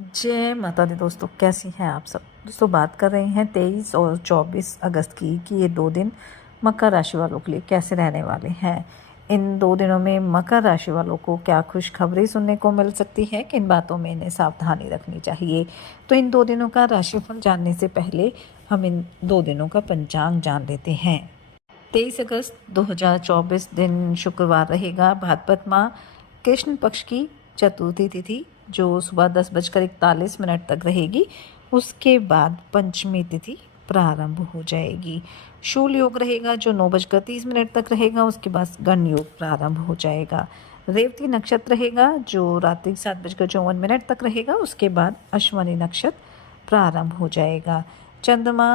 जय माता दी दोस्तों, कैसी हैं आप सब। दोस्तों बात कर रहे हैं 23 और 24 अगस्त की कि ये 2 दिन मकर राशि वालों के लिए कैसे रहने वाले हैं। इन 2 दिनों में मकर राशि वालों को क्या खुशखबरी सुनने को मिल सकती है, किन बातों में इन्हें सावधानी रखनी चाहिए। तो इन 2 दिनों का राशिफल जानने से पहले हम इन 2 दिनों का पंचांग जान लेते हैं। 23 अगस्त 2024 दिन शुक्रवार रहेगा। भाद्रपद माह कृष्ण पक्ष की चतुर्थी तिथि जो सुबह 10:41 तक रहेगी। उसके बाद पंचमी तिथि प्रारंभ हो जाएगी। शूल योग रहेगा जो 9:30 तक रहेगा। उसके बाद गण योग प्रारंभ हो जाएगा। रेवती नक्षत्र रहेगा जो रात्रि 7:54 तक रहेगा। उसके बाद अश्वनी नक्षत्र प्रारंभ हो जाएगा। चंद्रमा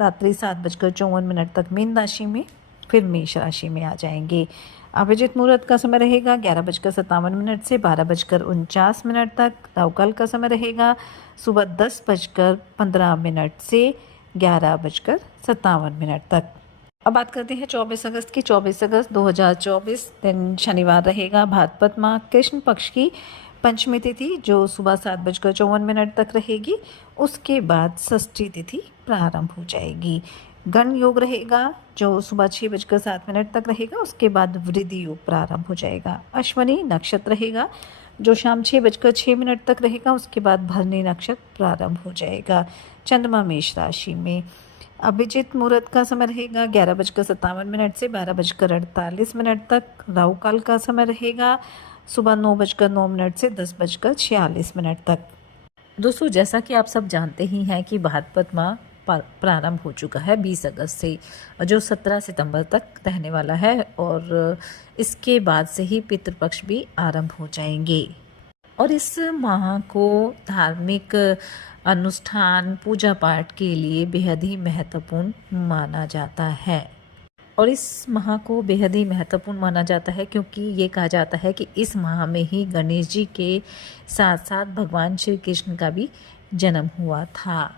रात्रि 7:54 तक मीन राशि में, फिर मेष राशि में आ जाएंगे। अभिजित मुहूर्त का समय रहेगा 11:57 से 12:49 तक। राहुकाल का समय रहेगा सुबह 10:15 से 11:57 तक। अब बात करते हैं 24 अगस्त की। 24 अगस्त 2024 दिन शनिवार रहेगा। भाद्रपद माह कृष्ण पक्ष की पंचमी तिथि जो सुबह 7:54 तक रहेगी। उसके बाद षष्ठी तिथि प्रारंभ हो जाएगी। गण योग रहेगा जो सुबह 6:07 तक रहेगा। उसके बाद वृद्धि योग प्रारंभ हो जाएगा। अश्वनी नक्षत्र रहेगा जो शाम 6:06 तक रहेगा। उसके बाद भरणी नक्षत्र प्रारंभ हो जाएगा। चंद्रमा मेष राशि में। अभिजित मुहूर्त का समय रहेगा 11:57 से 12:48 तक। राहु काल का समय रहेगा सुबह 9:09 से 10:46 तक। दोस्तों जैसा कि आप सब जानते ही हैं कि भाद्रपद माह प्रारंभ हो चुका है 20 अगस्त से, जो 17 सितंबर तक रहने वाला है और इसके बाद से ही पितृपक्ष भी आरंभ हो जाएंगे। और इस माह को धार्मिक अनुष्ठान पूजा पाठ के लिए बेहद ही महत्वपूर्ण माना जाता है। और इस माह को बेहद ही महत्वपूर्ण माना जाता है क्योंकि ये कहा जाता है कि इस माह में ही गणेश जी के साथ साथ भगवान श्री कृष्ण का भी जन्म हुआ था।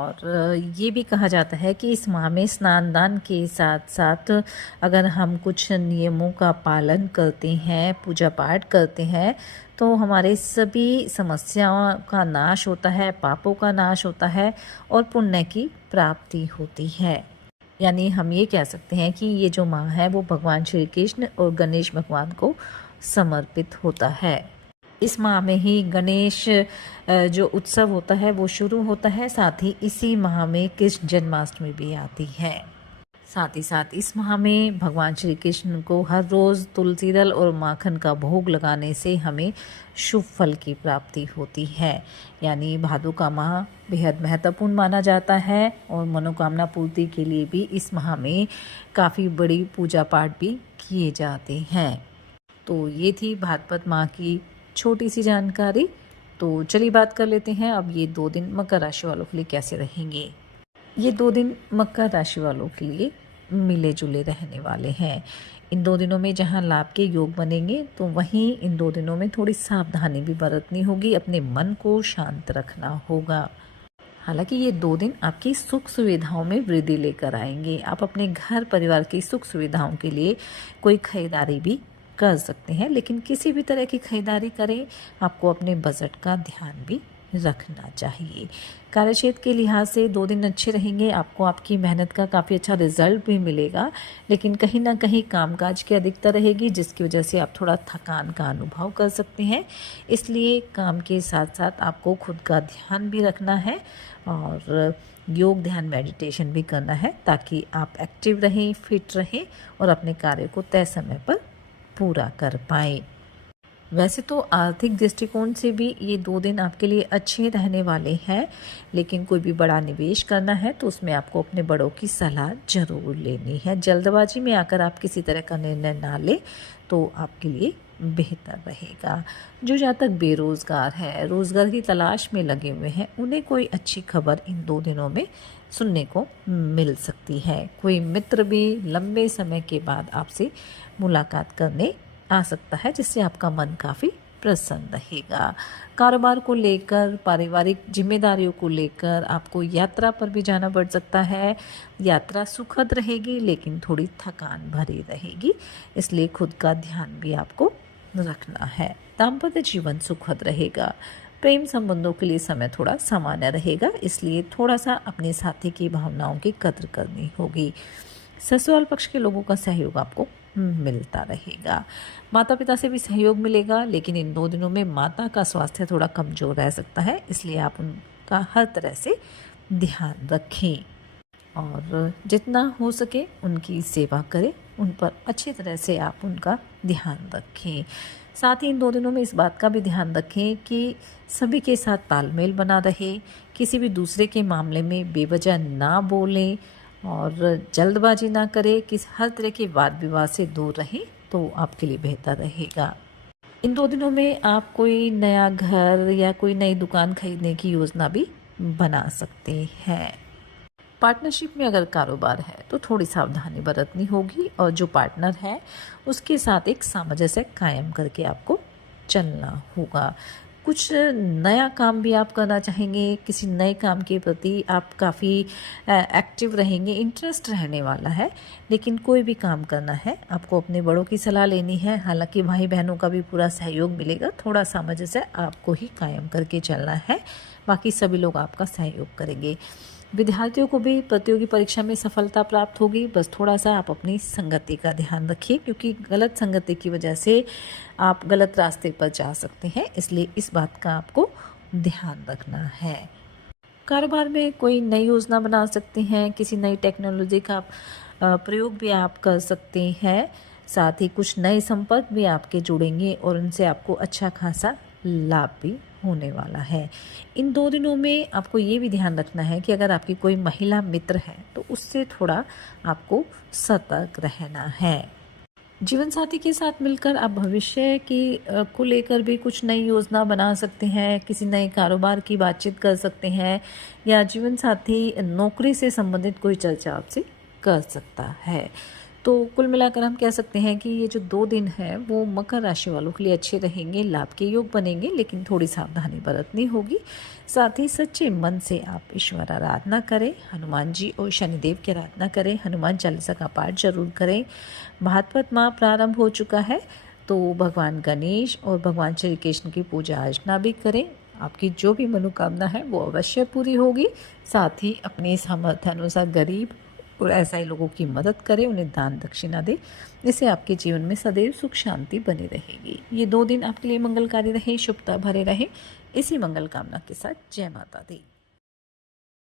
और ये भी कहा जाता है कि इस माह में स्नान दान के साथ साथ अगर हम कुछ नियमों का पालन करते हैं, पूजा पाठ करते हैं, तो हमारे सभी समस्याओं का नाश होता है, पापों का नाश होता है और पुण्य की प्राप्ति होती है। यानी हम ये कह सकते हैं कि ये जो माह है वो भगवान श्री कृष्ण और गणेश भगवान को समर्पित होता है। इस माह में ही गणेश जो उत्सव होता है वो शुरू होता है। साथ ही इसी माह में कृष्ण जन्माष्टमी भी आती है। साथ ही साथ इस माह में भगवान श्री कृष्ण को हर रोज़ तुलसी दल और माखन का भोग लगाने से हमें शुभ फल की प्राप्ति होती है। यानी भादों का माह बेहद महत्वपूर्ण माना जाता है और मनोकामना पूर्ति के लिए भी इस माह में काफ़ी बड़ी पूजा पाठ भी किए जाते हैं। तो ये थी भाद्रपद माह की छोटी सी जानकारी। तो चलिए बात कर लेते हैं अब ये 2 दिन मकर राशि वालों के लिए कैसे रहेंगे। ये 2 दिन मकर राशि वालों के लिए मिले जुले रहने वाले हैं। इन 2 दिनों में जहां लाभ के योग बनेंगे तो वहीं इन 2 दिनों में थोड़ी सावधानी भी बरतनी होगी, अपने मन को शांत रखना होगा। हालांकि ये 2 दिन आपकी सुख सुविधाओं में वृद्धि लेकर आएंगे। आप अपने घर परिवार की सुख सुविधाओं के लिए कोई खरीदारी भी कर सकते हैं, लेकिन किसी भी तरह की खरीदारी करें आपको अपने बजट का ध्यान भी रखना चाहिए। कार्यक्षेत्र के लिहाज से 2 दिन अच्छे रहेंगे। आपको आपकी मेहनत का काफ़ी अच्छा रिजल्ट भी मिलेगा, लेकिन कहीं ना कहीं कामकाज की अधिकता रहेगी जिसकी वजह से आप थोड़ा थकान का अनुभव कर सकते हैं। इसलिए काम के साथ साथ आपको खुद का ध्यान भी रखना है और योग ध्यान मेडिटेशन भी करना है ताकि आप एक्टिव रहें, फिट रहें और अपने कार्य को तय समय पर पूरा कर पाए। वैसे तो आर्थिक दृष्टिकोण से भी ये 2 दिन आपके लिए अच्छे रहने वाले हैं, लेकिन कोई भी बड़ा निवेश करना है तो उसमें आपको अपने बड़ों की सलाह जरूर लेनी है। जल्दबाजी में आकर आप किसी तरह का निर्णय ना लें तो आपके लिए बेहतर रहेगा। जो जातक बेरोजगार है, रोजगार की तलाश में लगे हुए हैं, उन्हें कोई अच्छी खबर इन 2 दिनों में सुनने को मिल सकती है। कोई मित्र भी लंबे समय के बाद आपसे मुलाकात करने आ सकता है जिससे आपका मन काफ़ी प्रसन्न रहेगा। कारोबार को लेकर, पारिवारिक जिम्मेदारियों को लेकर आपको यात्रा पर भी जाना पड़ सकता है। यात्रा सुखद रहेगी लेकिन थोड़ी थकान भरी रहेगी, इसलिए खुद का ध्यान भी आपको रखना है। दाम्पत्य जीवन सुखद रहेगा। प्रेम संबंधों के लिए समय थोड़ा सामान्य रहेगा, इसलिए थोड़ा सा अपने साथी की भावनाओं की कद्र करनी होगी। ससुराल पक्ष के लोगों का सहयोग आपको मिलता रहेगा। माता पिता से भी सहयोग मिलेगा, लेकिन इन 2 दिनों में माता का स्वास्थ्य थोड़ा कमज़ोर रह सकता है, इसलिए आप उनका हर तरह से ध्यान रखें और जितना हो सके उनकी सेवा करें, उन पर अच्छी तरह से आप उनका ध्यान रखें। साथ ही इन 2 दिनों में इस बात का भी ध्यान रखें कि सभी के साथ तालमेल बना रहे, किसी भी दूसरे के मामले में बेवजह ना बोलें और जल्दबाजी ना करें, किस हर तरह के वाद विवाद से दूर रहें तो आपके लिए बेहतर रहेगा। इन 2 दिनों में आप कोई नया घर या कोई नई दुकान खरीदने की योजना भी बना सकते हैं। पार्टनरशिप में अगर कारोबार है तो थोड़ी सावधानी बरतनी होगी और जो पार्टनर है उसके साथ एक सामंजस्य कायम करके आपको चलना होगा। कुछ नया काम भी आप करना चाहेंगे, किसी नए काम के प्रति आप काफ़ी एक्टिव रहेंगे, इंटरेस्ट रहने वाला है। लेकिन कोई भी काम करना है आपको अपने बड़ों की सलाह लेनी है, हालांकि भाई बहनों का भी पूरा सहयोग मिलेगा। थोड़ा सामंजस्य आपको ही कायम करके चलना है, बाकी सभी लोग आपका सहयोग करेंगे। विद्यार्थियों को भी प्रतियोगी परीक्षा में सफलता प्राप्त होगी, बस थोड़ा सा आप अपनी संगति का ध्यान रखिए, क्योंकि गलत संगति की वजह से आप गलत रास्ते पर जा सकते हैं, इसलिए इस बात का आपको ध्यान रखना है। कारोबार में कोई नई योजना बना सकते हैं, किसी नई टेक्नोलॉजी का प्रयोग भी आप कर सकते हैं। साथ ही कुछ नए संपर्क भी आपके जुड़ेंगे और उनसे आपको अच्छा खासा लाभ भी होने वाला है। इन 2 दिनों में आपको ये भी ध्यान रखना है कि अगर आपकी कोई महिला मित्र है तो उससे थोड़ा आपको सतर्क रहना है। जीवन साथी के साथ मिलकर आप भविष्य की को लेकर भी कुछ नई योजना बना सकते हैं, किसी नए कारोबार की बातचीत कर सकते हैं या जीवन साथी नौकरी से संबंधित कोई चर्चा आपसे कर सकता है। तो कुल मिलाकर हम कह सकते हैं कि ये जो 2 दिन हैं वो मकर राशि वालों के लिए अच्छे रहेंगे, लाभ के योग बनेंगे, लेकिन थोड़ी सावधानी बरतनी होगी। साथ ही सच्चे मन से आप ईश्वर आराधना करें, हनुमान जी और शनिदेव की आराधना करें, हनुमान चालीसा का पाठ जरूर करें। भाद्रपद माह प्रारंभ हो चुका है तो भगवान गणेश और भगवान श्री कृष्ण की पूजा अर्चना भी करें। आपकी जो भी मनोकामना है वो अवश्य पूरी होगी। साथ ही अपने सामर्थ्य अनुसार गरीब और ऐसा ही लोगों की मदद करें, उन्हें दान दक्षिणा दें। इससे आपके जीवन में सदैव सुख शांति बनी रहेगी। ये 2 दिन आपके लिए मंगलकारी रहे, शुभता भरे रहे। इसी मंगल कामना के साथ जय माता दी।